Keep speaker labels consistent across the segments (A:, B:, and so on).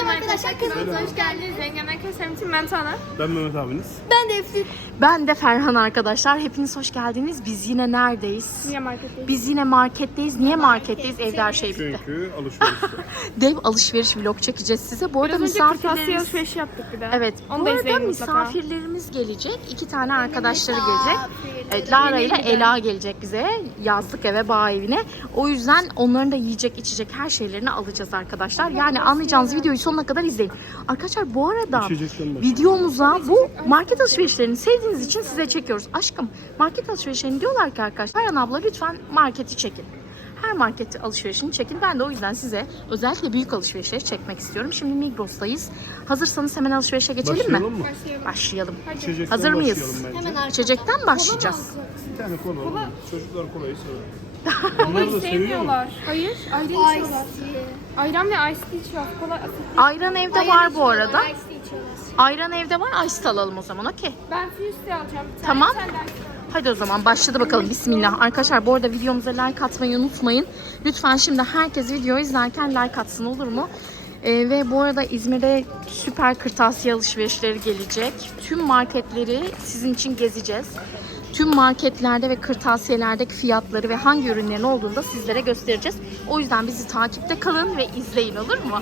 A: Selam arkadaşlar, kanalımıza hoş geldiniz. Zengen arkadaşlarım için ben Tuana.
B: Ben Mehmet abiniz.
A: Ben de Eflin.
C: Ben de Ferhan arkadaşlar. Hepiniz hoş geldiniz. Biz yine neredeyiz?
A: Niye marketteyiz?
C: Biz yine marketteyiz. Niye marketteyiz? Evde her şey bitti.
B: Çünkü alışverişte.
C: Dev alışveriş vlog çekeceğiz size. Bu arada
A: Biraz önce kırtasiye
C: misafirlerimiz...
A: alışverişi yaptık bir de.
C: Evet.
A: Onu
C: Bu
A: da
C: arada
A: izleyin mutlaka.
C: misafirlerimiz gelecek. 2 tane arkadaşları gelecek. Evet, Lara ile Ela gelecek bize. Yazlık eve, bağ evine. O yüzden onların da yiyecek, içecek her şeylerini alacağız arkadaşlar. Yani anlayacağınız videoyu sonuna kadar izleyin. Arkadaşlar bu arada
B: İçecekten başlayalım.
C: videomuza bu market alışverişlerini sevdiğiniz için size çekiyoruz. Aşkım market alışverişlerini diyorlar ki arkadaşlar. Ferhan abla lütfen marketi çekin. Her market alışverişini çekin. Ben de o yüzden size özellikle büyük alışverişleri çekmek istiyorum. Şimdi Migros'tayız. Hazırsanız hemen alışverişe geçelim
B: Başlayalım
C: mi?
B: mı?
C: Başlayalım.
B: İçecekten
C: Hazır mıyız?
B: başlayalım bence.
A: Hemen
C: İçecekten başlayacağız.
B: Bir tane kola alalım. Çocuklar kolayı sever. Bunlar da seviyor mu?
A: Sevmiyorlar. Hayır, ayran içiyorlar. Ayran ve ice tea içiyor. Kola asitli.
C: Ayran evde var bu arada. Ayran evde var. Ice alalım o zaman. Okey.
A: Ben Fuse alacağım. Bir tane,
C: Tamam.
A: sen de ice.
C: Hadi o zaman başladı bakalım. Bismillah. Arkadaşlar bu arada videomuza like atmayı unutmayın. Lütfen şimdi herkes videoyu izlerken like atsın, olur mu? Ve bu arada İzmir'de süper kırtasiye alışverişleri gelecek. Tüm marketleri sizin için gezeceğiz. Tüm marketlerde ve kırtasiyelerdeki fiyatları ve hangi ürünlerin olduğunu da sizlere göstereceğiz. O yüzden bizi takipte kalın ve izleyin, olur mu?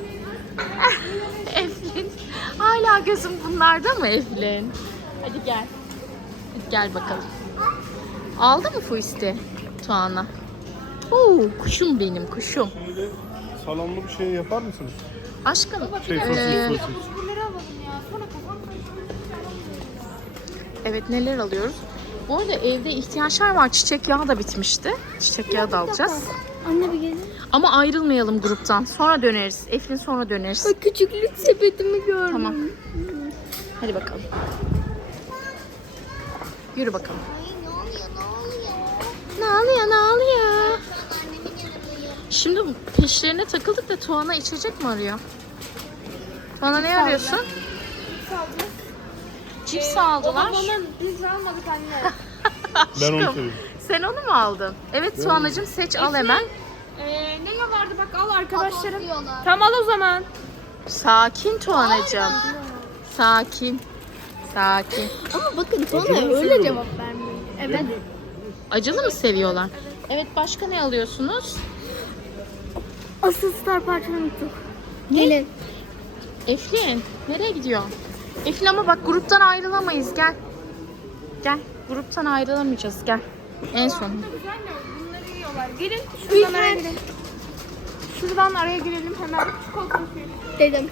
C: Eflin. Hala gözüm bunlarda mı Eflin? Hadi gel. Hadi gel bakalım. Aldı mı Fuisti Tuana? Oo, kuşum benim, kuşum.
B: Şöyle salamlı bir şey yapar mısınız?
C: Aşkım.
B: Şey fasulye fasulye.
A: Bunları alalım ya. Sonra kafam
C: Evet, neler alıyoruz? Bu arada evde ihtiyaçlar var. Çiçek yağı da bitmişti. Çiçek yağı da alacağız.
A: Anne bir gelin.
C: Ama ayrılmayalım gruptan. Sonra döneriz. Eflin sonra döneriz.
A: Bak küçüklük sepetimi gördüm.
C: Tamam. Hadi bakalım. Yürü bakalım. Ne oluyor? Şimdi peşlerine takıldık da Tuana içecek mi arıyor? Tuana ne arıyorsun? Cips aldılar.
A: Bana biz almadık anne.
B: Ben onu
C: Aşkım,
B: seviyorum.
C: sen onu mu aldın? Evet Tuana'cığım seç al hemen.
A: Ne yiyorlardı bak al arkadaşlarım. Tamam al o zaman.
C: Sakin Tuana'cığım. Sakin. Sakin.
A: Ama bakın
B: Acılı
A: sonra
B: mı
A: öyle
B: seviyorlar?
A: cevap vermiyor. Evet.
C: Acılı mı seviyorlar? Evet, başka ne alıyorsunuz?
A: Asıl star parçanı unuttuk. Gelin.
C: Eflin nereye gidiyor? Eflin ama bak gruptan ayrılamayız, gel. Gel, gruptan ayrılamayacağız, gel. En son.
A: Güzel mi? Bunları yiyorlar. Gelin şuradan araya girelim. Şuradan araya girelim hemen. Şu koltuğu dedim.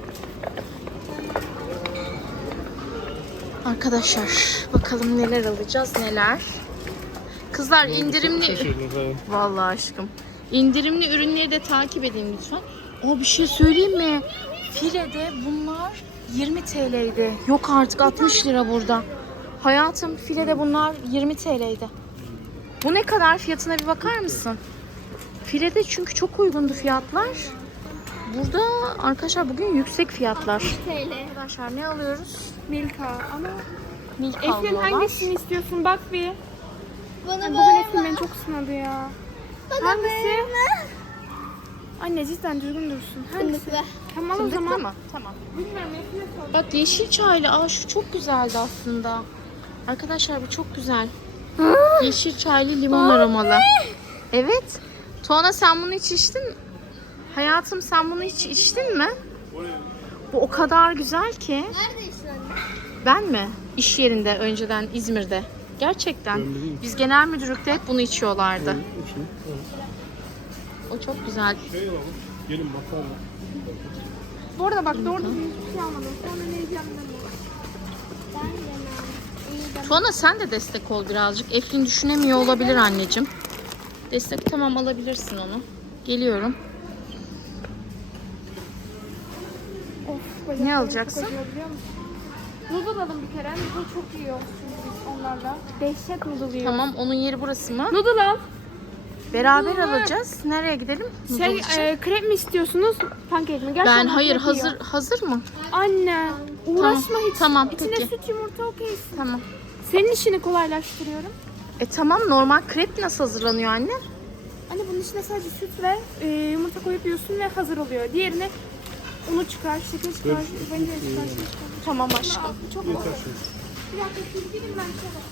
C: Arkadaşlar bakalım neler alacağız, neler. Kızlar indirimli...
B: Şaşırdım falan.
C: Vallahi aşkım. İndirimli ürünleri de takip edin lütfen. O bir şey söyleyeyim mi? File'de bunlar 20 TL'ydi. Yok artık 60 lira burada. Hayatım filede bunlar 20 TL'ydi. Bu ne kadar, fiyatına bir bakar mısın? Filede çünkü çok uygundu fiyatlar. Burada arkadaşlar bugün yüksek fiyatlar.
A: TL.
C: Arkadaşlar ne alıyoruz?
A: Milka ama
C: Milk
A: Eflin
C: alıyorlar.
A: hangisini istiyorsun bak bir.
D: Bana
A: Bugün Eflin beni çok sınadı ya. Hangisi?
D: verme.
A: Anne cidden düzgün dursun. Hangisi?
D: Fındık ver.
A: Tamam o
C: Fındıklı
A: zaman.
C: mı? Tamam.
A: Bilmiyorum Eflin'e sor.
C: Bak yeşil çaylı. Aa şu çok güzeldi aslında. Arkadaşlar bu çok güzel. Yeşil çaylı limon aromalı. Evet. Tuana sen bunu hiç içtin mi? Hayatım sen bunu hiç içtin mi? Bu o kadar güzel ki.
D: Neredesin anne?
C: Ben mi? İş yerinde önceden İzmir'de. Gerçekten.
B: Ben bileyim.
C: Biz genel müdürlükte hep bunu içiyorlardı.
B: İçin.
C: O çok güzel.
B: Şey alalım. Gelin bakalım.
A: Bu arada bak doğru düzgün hiçbir şey almadım. Sonra ne yiyeceğim bilmiyorum.
D: Ben de
C: Tuana sen de destek ol birazcık. Eflin düşünemiyor olabilir anneciğim. Destek, tamam, alabilirsin onu. Geliyorum.
A: Of, bacaklarım
C: Ne alacaksın?
A: çok acıyor, biliyor musun? Noodle alalım bir kere. Noodle çok yiyoruz çünkü biz onlarla. Dehşet noodle yiyoruz.
C: Tamam, onun yeri burası mı?
A: Noodle al.
C: Beraber alacağız. Nereye gidelim? Noodle
A: Şey
C: için.
A: krep mi istiyorsunuz? Pankek mi? Gerçekten
C: Ben hayır,
A: krep yiyor.
C: hazır mı?
A: Anne uğraşma hiç.
C: Tamam,
A: İçine
C: peki.
A: süt yumurta okeysin.
C: Tamam.
A: Senin işini kolaylaştırıyorum.
C: Tamam, normal krep nasıl hazırlanıyor anne?
A: Anne bunun içine sadece süt ve yumurta koyup yiyorsun ve hazır oluyor. Diğerini Unu çıkar, şeker çıkar, vanilya çıkar.
C: Tamam aşkım.
A: Çok
B: Yeter şimdi.
A: Bir dakika siz gidin ben şöyle.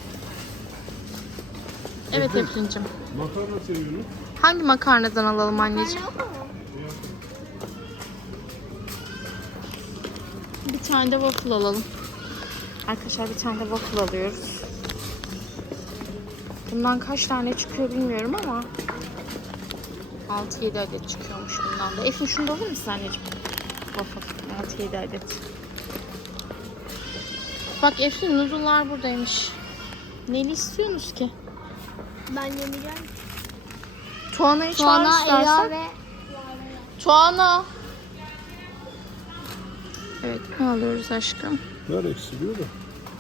C: Evet Efrin'cim.
B: Makarna seviyorum.
C: Hangi makarnadan alalım anneciğim?
D: Yok mu?
C: Bir tane de waffle alalım. Arkadaşlar bir tane de waffle alıyoruz. Bundan kaç tane çıkıyor bilmiyorum ama 6-7 adet çıkıyormuş bundan da. Efrin şunu da alır mısın anneciğim? Waffle 6-7 adet. Bak Efrin noodle'lar buradaymış. Neli istiyorsunuz ki?
D: Ben yemeyeceğim.
C: Tuana'yı çağır
D: Tuana, Ela
C: istersen.
D: ve
C: Tuana. Evet ne alıyoruz aşkım?
B: Nar eksiliyor da.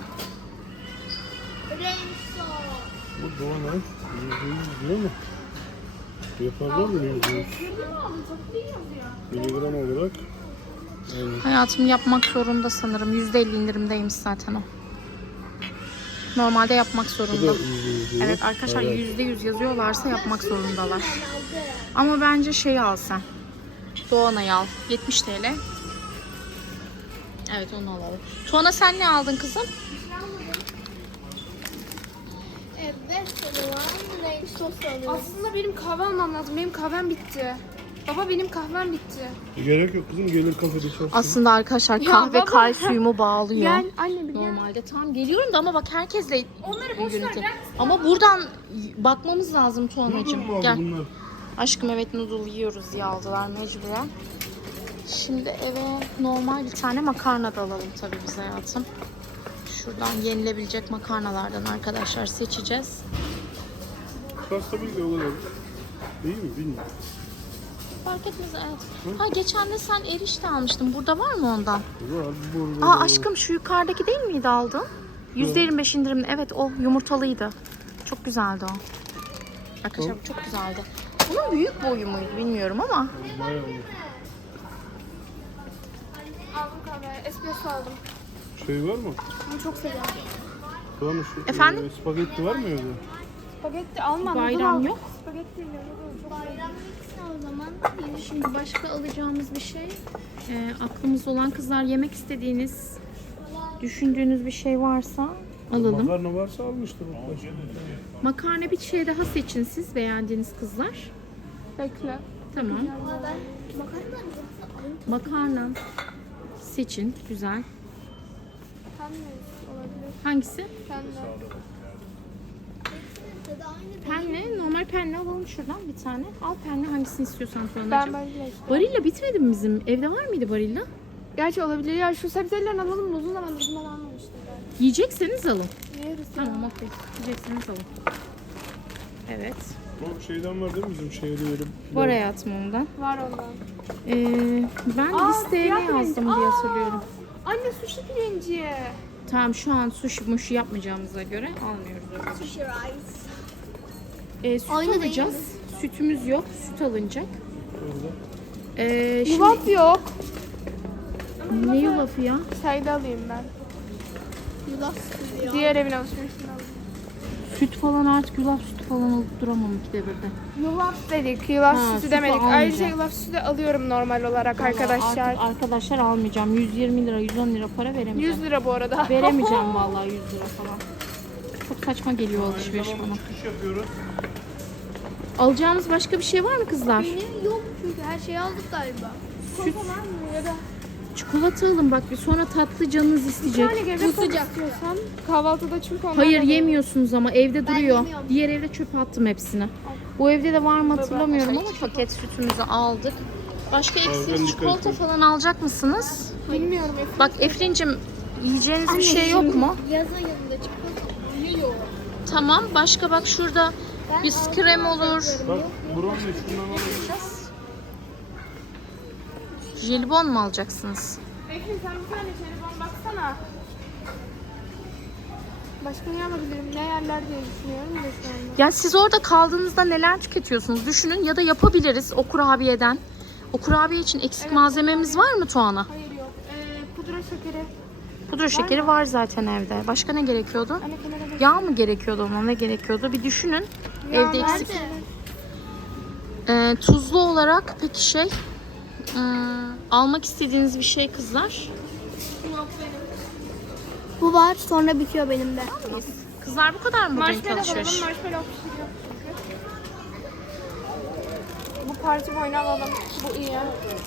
D: Renso.
B: Bu Doğanay %100 diyor mu? Yaparlar mı %100? Miligram olarak. Yani
C: Hayatım yapmak zorunda sanırım. %50 indirimdeymiş zaten o. Normalde yapmak
B: bu da
C: zorunda.
B: %100 diyor.
C: Evet arkadaşlar
B: Evet.
C: %100 yazıyorlarsa yapmak zorundalar. Ama bence şeyi al sen. Doğanayı al. 70 TL. Evet onu alalım. Tuana sen ne aldın kızım?
D: Evet, sorulan Renso alıyorum.
A: Aslında benim kahve almam lazım. Benim kahvem bitti. Baba benim kahvem bitti.
B: Gerek yok kızım, gelir kafede içersin.
C: Aslında arkadaşlar
A: Ya
C: kahve
A: baba.
C: kalsiyumu bağlıyor.
A: Gel anne bir gel.
C: Normalde tam geliyorum da ama bak herkesle
A: Onları boş ver,
C: yönetim.
A: gel.
C: Ama buradan bakmamız lazım Tuana'cığım.
B: Noodle mu
C: Gel.
B: aldı bunlar?
C: Aşkım evet noodle yiyoruz diye aldılar mecburen. Şimdi eve normal bir tane makarna da alalım tabii biz hayatım. Şuradan yenilebilecek makarnalardan arkadaşlar seçeceğiz.
B: Pasta bilgi o kadar. İyi mi bilmiyorum.
C: Fark etmez hayatım. Ha geçen de sen erişte almıştın. Burada var mı ondan?
B: Var burada.
C: Aa aşkım şu yukarıdaki değil miydi aldın? %25 indirimli. Evet o yumurtalıydı. Çok güzeldi o. Arkadaşlar bu çok güzeldi. Bunun büyük boyu muydu bilmiyorum ama.
B: Bayağı iyi.
A: Aldım kahve. Espresso aldım.
B: Şey var mı?
A: Bunu çok seviyorum.
B: Doğanay şu
C: Efendim?
B: spagetti var mı evde?
A: Spagetti alma.
C: Bayram
A: noodle al.
C: yok.
A: Spagetti ile noodle çok
D: Bayram yoksa o zaman
C: Şimdi başka alacağımız bir şey, aklımızda olan kızlar yemek istediğiniz, düşündüğünüz bir şey varsa alalım.
B: Makarna varsa almıştır.
C: Makarna bir şey daha seçin siz beğendiğiniz kızlar.
A: bekle.
C: Tamam.
D: ama ben makarna yoksa alayım.
C: Makarna seçin. Güzel.
A: Penne olabilir.
C: Hangisi?
A: Penne.
D: Tadı aynı.
C: Penne. Normal penne alalım şuradan bir tane. Al penne hangisini istiyorsan
A: Ben
C: Tuana'cığım.
A: böyle işte.
C: Barilla bitmedi mi bizim? Evde var mıydı Barilla?
A: Gerçi olabilir ya. Şu sebzelerini alalım. Uzun zamandır bundan almamıştım ben.
C: Yiyecekseniz alın.
A: Yeriz ya.
C: Tamam okey. Yiyecekseniz alın. Evet.
B: O şeyden var değil mi bizim şehirde öyle?
C: Var hayatım ondan.
A: Var ondan.
C: Ben
A: Aa,
C: listeye
A: siyah
C: ne
A: pirinç.
C: yazdım diye
A: Aa.
C: hatırlıyorum.
A: Anne sushi pirinci.
C: Tamam şu an sushi muşi yapmayacağımıza göre almıyoruz öyle.
D: Sushi rice.
C: Süt
D: Aynı değil
C: alacağız. Sütümüz yok. Süt alınacak. Şimdi
A: Yulaf yok.
C: ne yulafı ya?
A: Çayda alayım ben.
D: Yulaf sürüyor.
A: Diğer evin alışverişini alayım.
C: Süt falan artık yulaf sütü falan alıp duramam iki devirde.
A: Yulaf dedik. Yulaf
C: Ha,
A: sütü
C: sütü
A: demedik. Ayrıca
C: almayacağım.
A: yulaf sütü de alıyorum normal olarak arkadaşlar.
C: Artık arkadaşlar almayacağım. 120 lira 110 lira para veremeyeceğim.
A: 100 lira bu arada.
C: Veremeyeceğim vallahi 100 lira falan. Çok saçma geliyor alışveriş bana.
B: Çıkış yapıyoruz.
C: Alacağımız başka bir şey var mı kızlar?
D: Benim yok çünkü her şeyi aldık galiba.
C: Süt.
A: Var mı ya da
C: Çikolata alın bak bir sonra tatlı canınız
A: bir
C: isteyecek.
A: tane gevrek sıcak istiyorsan kahvaltıda çünkü onlar
C: Hayır
A: da-
C: yemiyorsunuz ama evde duruyor.
D: yemiyorum.
C: Diğer evde çöpe attım hepsini. Bu evde de var mı hatırlamıyorum ama paket sütümüzü aldık. Başka
B: ben
C: eksiğiniz
B: dikkat
C: çikolata
B: ettim.
C: falan alacak mısınız?
A: Bilmiyorum Efendim.
C: Bak Efrin'cim yiyeceğiniz bir şey yok mu?
D: Yaz ayında çikolata yok.
C: Tamam başka bak şurada bir krem olur.
B: Bak brownie şundan alalım.
C: Jelibon mu alacaksınız?
A: Efendim sen bir tane jelibon baksana. Başka ne alabilirim? Ne yerler diye düşünüyorum da şu anda.
C: Ya siz orada kaldığınızda neler tüketiyorsunuz düşünün ya da yapabiliriz o kurabiyeden. O kurabiye için eksik malzememiz var mı Tuana?
A: Hayır yok. Pudra şekeri.
C: Pudra şekeri var zaten evde. Başka ne gerekiyordu?
A: Anne kenara bak.
C: Yağ mı gerekiyordu ona? Ne gerekiyordu? Bir düşünün. Evde eksik.
D: Nerede?
C: Tuzlu olarak peki şey Almak istediğiniz bir şey kızlar?
A: Yok benim.
D: Bu var sonra bitiyor benim de.
C: Kızlar bu kadar mı bugünkü
A: Marshmallow alalım.
C: alışveriş?
A: Marshmallow pişiriyor çünkü. Bu parti boyunu alalım. Bu iyi.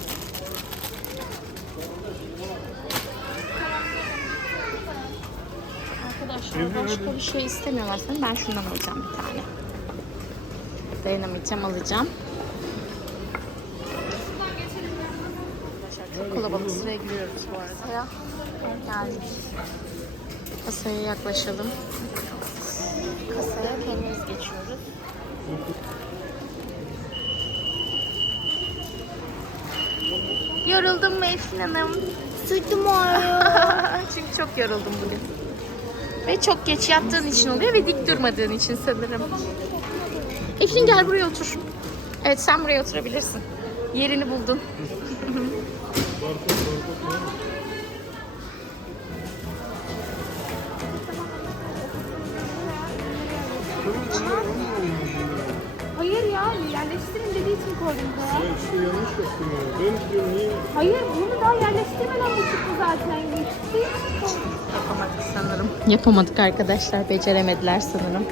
C: Arkadaşlar başka bir şey istemiyorlar sanırım. Ben şundan alacağım bir tane. Dayanamayacağım, alacağım. Arkadaşlar çok kalabalık, sıraya giriyoruz bu arada. Geldik. Kasaya yaklaşalım. Kasaya kendimiz geçiyoruz. Yoruldun mu Eflin Hanım?
D: Sırtım ağrıyor.
C: Çünkü çok yoruldum bugün. Ve çok geç yattığın için oluyor ve dik durmadığın için sanırım. Eflin gel buraya otur. Evet sen buraya oturabilirsin. Yerini buldun.
A: Hayır ya, yerleştirin dediği için koydum buraya.
B: Ya işte yanlış yaptım ya. Ben diyorum niye?
A: Hayır, bunu daha yerleştirmeden bu çıktı zaten. Geçtiği için koydum.
C: Yapamadık sanırım. Yapamadık arkadaşlar. Beceremediler sanırım.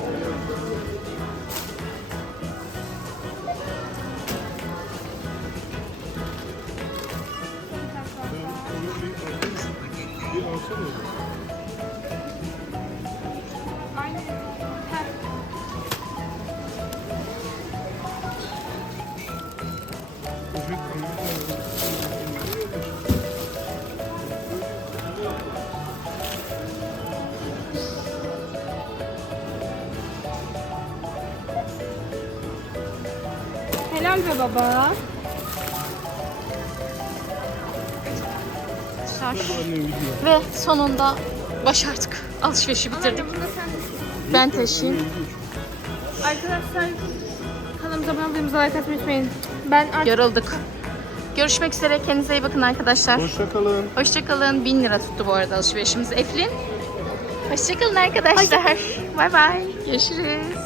B: Bir alsana.
A: Aynen. Heh. Helal be baba.
B: Annem gidiyor.
C: Ve sonunda başardık. Alışverişi bitirdik.
A: Bunu da sen
C: Ben taşıyayım.
A: Arkadaşlar kanalımıza abone olmayı, like atmayı unutmayın. Ben artık
C: Yorulduk. Görüşmek üzere. Kendinize iyi bakın arkadaşlar.
B: Hoşçakalın.
C: Hoşçakalın. 1000 lira tuttu bu arada alışverişimiz. Eflin. Hoşçakalın arkadaşlar. Bay bay. Görüşürüz.